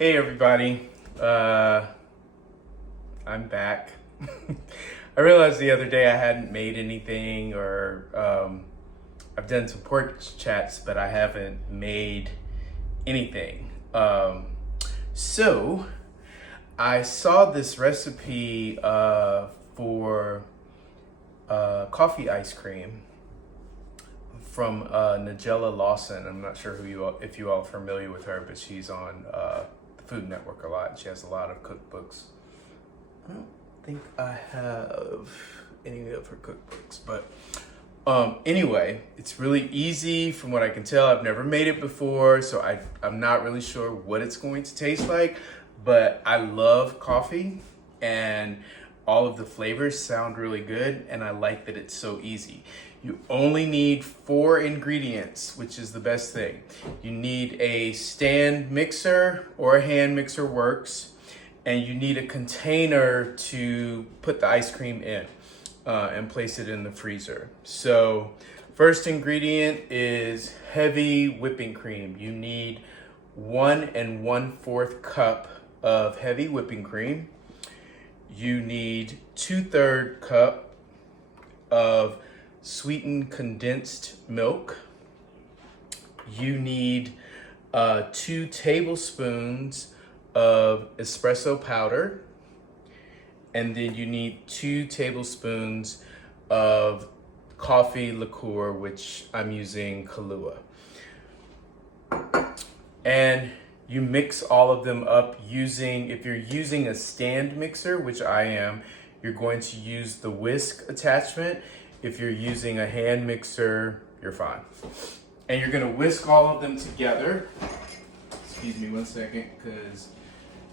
Hey everybody, I'm back. I realized the other day I hadn't made anything or I've done some pork chats, but I haven't made anything. So I saw this recipe for coffee ice cream from Nigella Lawson. I'm not sure if you all are familiar with her, but she's on the Food Network a lot. She has a lot of cookbooks. I don't think I have any of her cookbooks, but anyway, it's really easy from what I can tell. I've never made it before, so I'm not really sure what it's going to taste like, but I love coffee and all of the flavors sound really good, and I like that it's so easy. You only need 4 ingredients, which is the best thing. You need a stand mixer or a hand mixer works, and you need a container to put the ice cream in and place it in the freezer. So first ingredient is heavy whipping cream. You need 1 1/4 cup of heavy whipping cream. You need 2/3 cup of sweetened condensed milk. You need 2 tablespoons of espresso powder, and then you need 2 tablespoons of coffee liqueur, which I'm using Kahlua. And you mix all of them up if you're using a stand mixer, which I am, you're going to use the whisk attachment. If you're using a hand mixer, you're fine. And you're gonna whisk all of them together. Excuse me one second, because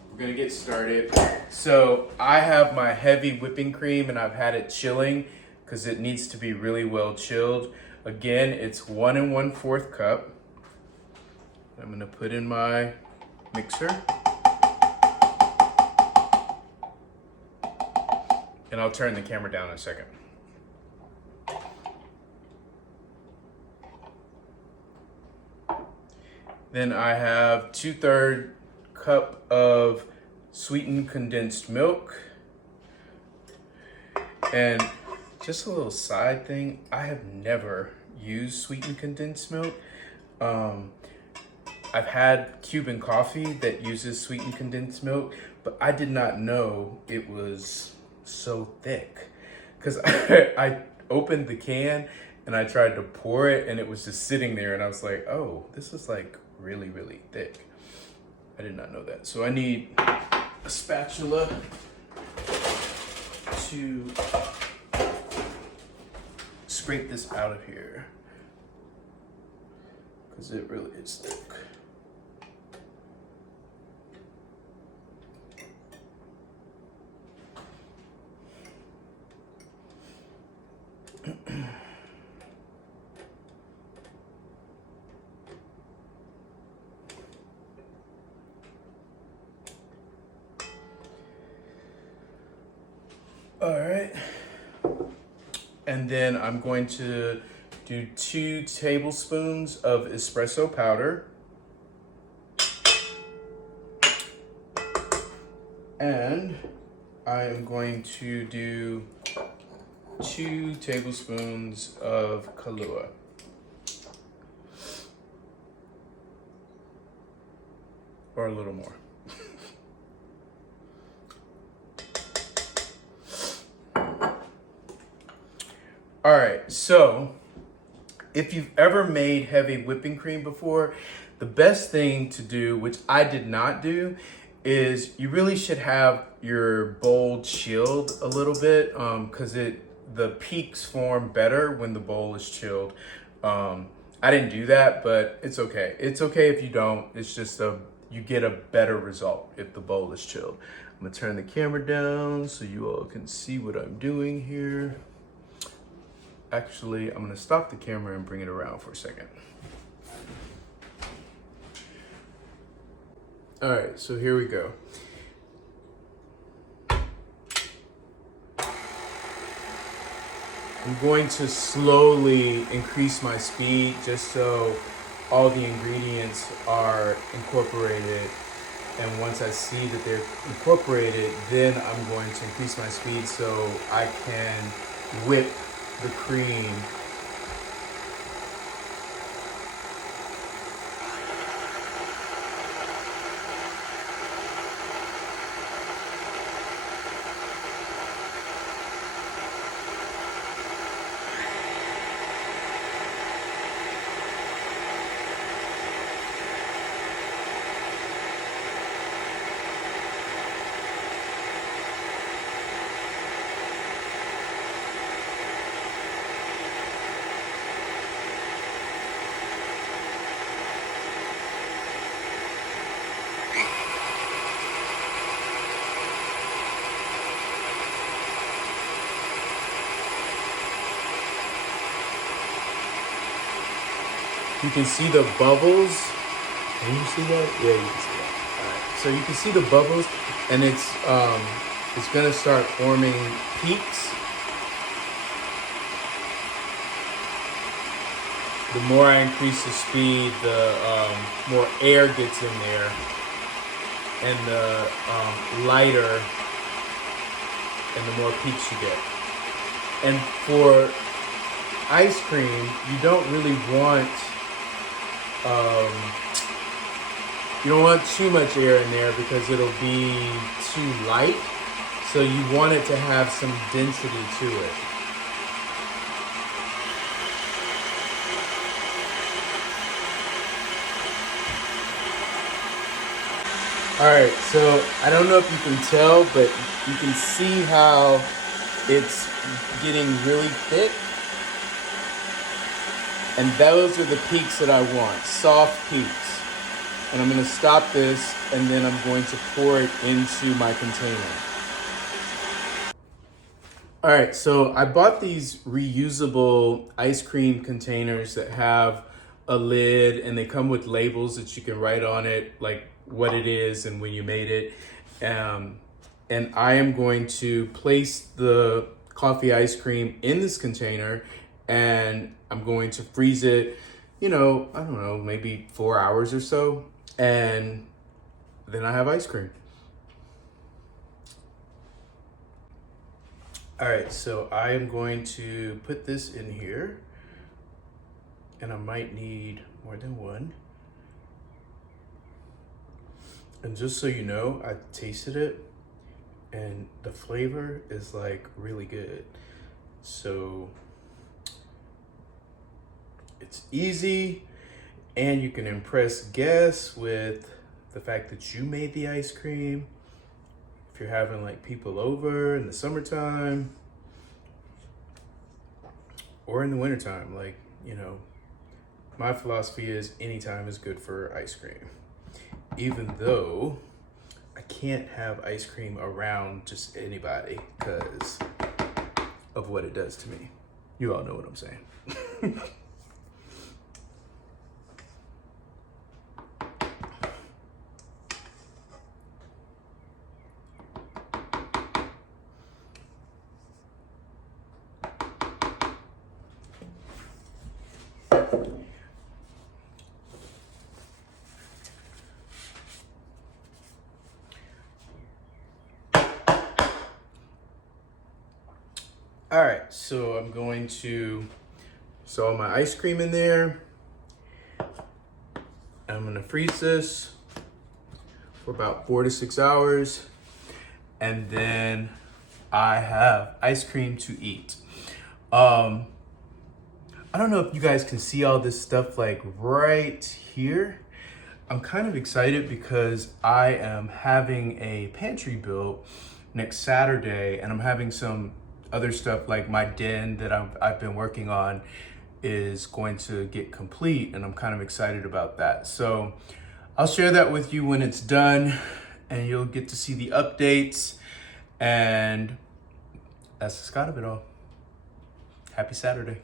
we're gonna get started. So I have my heavy whipping cream and I've had it chilling because it needs to be really well chilled. Again, it's 1 1/4 cup. I'm gonna put in my mixer. And I'll turn the camera down in a second. Then I have 2/3 cup of sweetened condensed milk. And just a little side thing, I have never used sweetened condensed milk. I've had Cuban coffee that uses sweetened condensed milk, but I did not know it was so thick. Because I opened the can and I tried to pour it and it was just sitting there and I was like, oh, this is like really, really thick. I did not know that. So I need a spatula to scrape this out of here because it really is thick. All right, and then I'm going to do 2 tablespoons of espresso powder, and I am going to do 2 tablespoons of Kahlua. Or a little more. All right, so if you've ever made heavy whipping cream before, the best thing to do, which I did not do, is you really should have your bowl chilled a little bit because the peaks form better when the bowl is chilled. I didn't do that, but it's okay. It's okay if you don't. It's just you get a better result if the bowl is chilled. I'm gonna turn the camera down so you all can see what I'm doing here. Actually, I'm gonna stop the camera and bring it around for a second. All right, so here we go. I'm going to slowly increase my speed just so all the ingredients are incorporated And once I see that they're incorporated, then I'm going to increase my speed so I can whip the cream. You can see the bubbles. Can you see that? Yeah, you can see that. All right. So you can see the bubbles, and it's gonna start forming peaks. The more I increase the speed, the more air gets in there, and the lighter, and the more peaks you get. And for ice cream, you don't really want you don't want too much air in there because it'll be too light. So you want it to have some density to it. All right, so I don't know if you can tell, but you can see how it's getting really thick. And those are the peaks that I want, soft peaks. And I'm gonna stop this, and then I'm going to pour it into my container. All right, so I bought these reusable ice cream containers that have a lid, and they come with labels that you can write on it, like what it is and when you made it. And I am going to place the coffee ice cream in this container, and I'm going to freeze it, I don't know, maybe 4 hours or so. And then I have ice cream. All right, so I am going to put this in here, and I might need more than one. And just so you know, I tasted it, and the flavor is like really good. So it's easy, and you can impress guests with the fact that you made the ice cream. If you're having like people over in the summertime or in the wintertime, my philosophy is anytime is good for ice cream. Even though I can't have ice cream around just anybody because of what it does to me. You all know what I'm saying. All right, so I'm going to all my ice cream in there. I'm gonna freeze this for about 4 to 6 hours, and then I have ice cream to eat. I don't know if you guys can see all this stuff like right here. I'm kind of excited because I am having a pantry built next Saturday, and I'm having some other stuff like my den that I've been working on is going to get complete, and I'm kind of excited about that. So I'll share that with you when it's done, and you'll get to see the updates, and that's the Scott of it all. Happy Saturday.